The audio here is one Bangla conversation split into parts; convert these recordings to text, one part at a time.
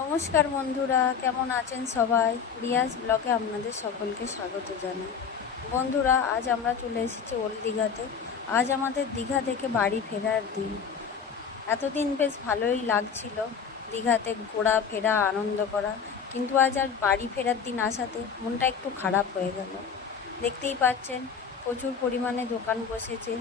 নমস্কার বন্ধুরা, কেমন আছেন সবাই? রিয়াজ ব্লগে আপনাদের সকলকে স্বাগত জানাই। বন্ধুরা, আজ আমরা চলে এসেছি ওল্ড দীঘাতে। আজ আমাদের দীঘা থেকে বাড়ি ফেরার দিন। এতদিন বেশ ভালোই লাগছিল দীঘাতে ঘোরা ফেরা আনন্দ করা, কিন্তু আজ আর বাড়ি ফেরার দিন আসাতে মনটা একটু খারাপ হয়ে গেল। দেখতেই পাচ্ছেন প্রচুর পরিমাণে দোকান বসেছে।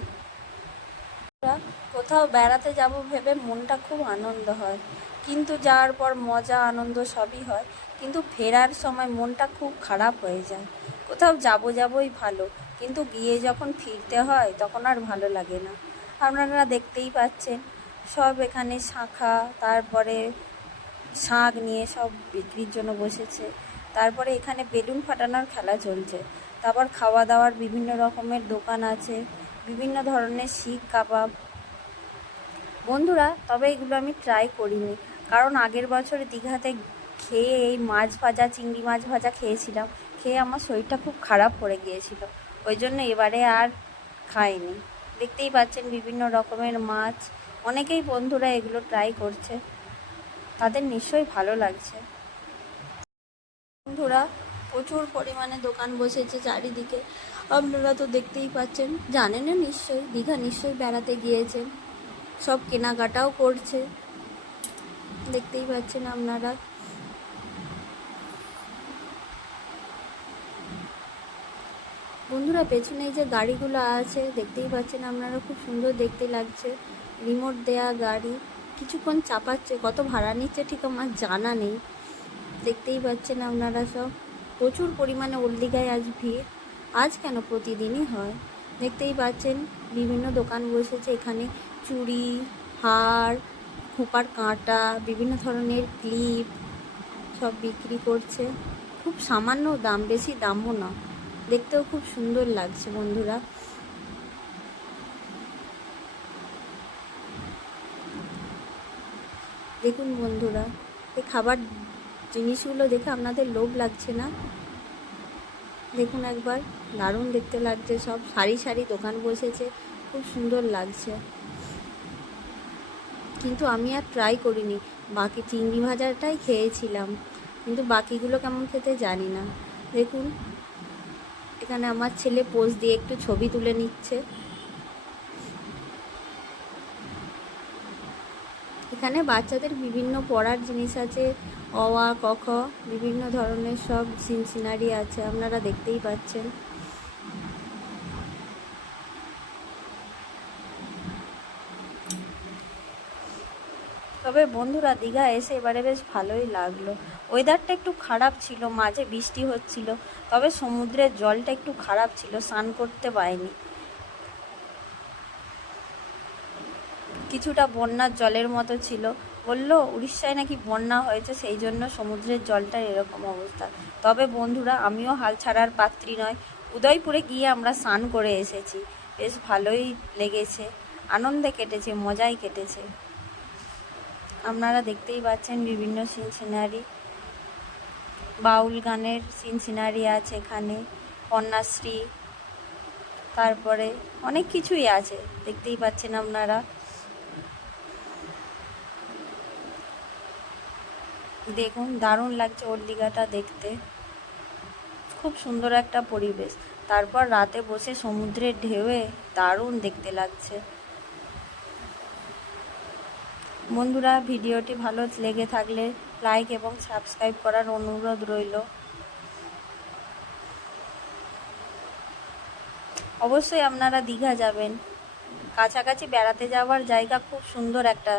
কোথাও বেড়াতে যাব ভেবে মনটা খুব আনন্দ হয়, কিন্তু যাওয়ার পর মজা আনন্দ সবই হয়, কিন্তু ফেরার সময় মনটা খুব খারাপ হয়ে যায়। কোথাও যাবই ভালো, কিন্তু গিয়ে যখন ফিরতে হয় তখন আর ভালো লাগে না। আপনারা দেখতেই পাচ্ছেন সব এখানে শাঁখা, তারপরে শাঁখ নিয়ে সব বিক্রির জন্য বসেছে। তারপরে এখানে বেলুন ফাটানোর খেলা চলছে। তারপর খাওয়া দাওয়ার বিভিন্ন রকমের দোকান আছে, বিভিন্ন ধরনের শিক কাবাব। বন্ধুরা, তবে এগুলো আমি ট্রাই করিনি, কারণ আগের বছর দীঘাতে খেয়ে এই মাছ ভাজা, চিংড়ি মাছ ভাজা খেয়েছিলাম। খেয়ে আমার শরীরটা খুব খারাপ করে গিয়েছিল, ওই জন্য এবারে আর খাইনি। দেখতেই পাচ্ছেন বিভিন্ন রকমের মাছ। অনেকেই বন্ধুরা এগুলো ট্রাই করছে, তাদের নিশ্চয়ই ভালো লাগছে। বন্ধুরা, প্রচুর পরিমাণে দোকান বসেছে চারিদিকে। আপনারা তো দেখতেই পাচ্ছেন, জানেন না নিশ্চয়ই, দীঘা নিশ্চয়ই বেড়াতে গিয়েছেন, সব কেনাকাটাও করছে। দেখতেই পাচ্ছেন আপনারা। বন্ধুরা, পেছনে যে গাড়িগুলো আছে দেখতেই পাচ্ছেন আপনারা, খুব সুন্দর দেখতে লাগছে। রিমোট দেয়া গাড়ি, কিছুক্ষণ চাপাচ্ছে, কত ভাড়া নিচ্ছে ঠিক আমার জানা নেই। দেখতেই পাচ্ছেন আপনারা সব। প্রচুর পরিমাণে ওল্ড দীঘায় আজ ভিড়। আজ কেন, প্রতিদিনই হয়। দেখতেই পাচ্ছেন বিভিন্ন দোকান বসেছে এখানে। চুড়ি, হার, খোঁপার কাঁটা, বিভিন্ন ধরনের ক্লিপ সব বিক্রি করছে। খুব সামান্য দাম, বেশি দামও না। দেখতেও খুব সুন্দর লাগছে বন্ধুরা। দেখুন বন্ধুরা, এই খাবার জিনিসগুলো দেখে আপনাদের লোভ লাগছে না? দেখুন একবার, দারুণ দেখতে লাগছে। সব সারি সারি দোকান বসেছে, খুব সুন্দর লাগছে। কিন্তু আমি আর ট্রাই করিনি, বাকি চিংড়ি ভাজাটাই খেয়েছিলাম, কিন্তু বাকিগুলো কেমন খেতে জানি না। দেখুন, এখানে আমার ছেলে পোজ দিয়ে একটু ছবি তুলে নিচ্ছে। এখানে বাচ্চাদের বিভিন্ন পড়ার জিনিস আছে, অ আ ক খ, বিভিন্ন ধরনের সব সিনারি আছে, আপনারা দেখতেই পাচ্ছেন। তবে বন্ধুরা, দীঘা এসে এবারে বেশ ভালোই লাগলো। ওয়েদারটা একটু খারাপ ছিল, মাঝে বৃষ্টি হচ্ছিল, তবে সমুদ্রের জলটা একটু খারাপ ছিল, স্নান করতে পারিনি। কিছুটা বন্যার জলের মতো ছিল। বললো উড়িষ্যায় নাকি বন্যা হয়েছে, সেই জন্য সমুদ্রের জলটার এরকম অবস্থা। তবে বন্ধুরা, আমিও হাল ছাড়ার পাত্রী নয়। উদয়পুরে গিয়ে আমরা স্নান করে এসেছি, বেশ ভালোই লেগেছে, আনন্দে কেটেছে, মজাই কেটেছে। আপনারা দেখতেই পাচ্ছেন বিভিন্ন সিনারি, বাউল গানের সিনারি আছে এখানে, কন্যাশ্রী, তারপরে অনেক কিছুই আছে, দেখতেই পাচ্ছেন আপনারা। দেখুন, দারুণ লাগছে ওল্ড দীঘাটা দেখতে, খুব সুন্দর একটা পরিবেশ। তারপর রাতে বসে সমুদ্রের ঢেউয়ে দারুণ দেখতে লাগছে। বন্ধুরা, ভিডিওটি ভালো লেগে থাকলে লাইক এবং সাবস্ক্রাইব করার অনুরোধ রইল। অবশ্যই আপনারা দীঘা যাবেন, কাছাকাছি বেড়াতে যাওয়ার জায়গা, খুব সুন্দর একটা